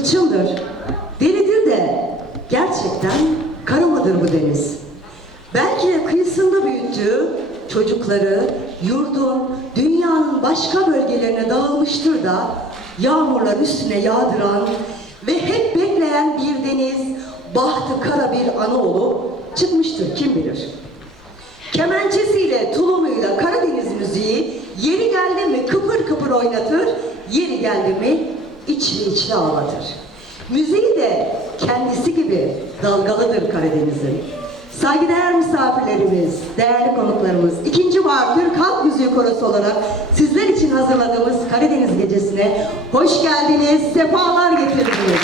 hırçındır, delidir de gerçekten kara mıdır bu deniz? Belki de kıyısında büyüttüğü çocukları yurdun, dünyanın başka bölgelerine dağılmıştır da yağmurlar üstüne yağdıran ve hep bekleyen bir deniz, bahtı kara bir ana olup çıkmıştır kim bilir. Kemençesiyle, tulumuyla Karadeniz müziği yeri geldi mi kıpır kıpır oynatır, yeri geldi mi içli içli ağlatır. Müziği de kendisi gibi dalgalıdır Karadeniz'in. Saygıdeğer misafirlerimiz, değerli konuklarımız, ikinci var Türk Halk Müziği Korosu olarak sizler için hazırladığımız Karadeniz Gecesi'ne hoş geldiniz, sefalar getirdiniz.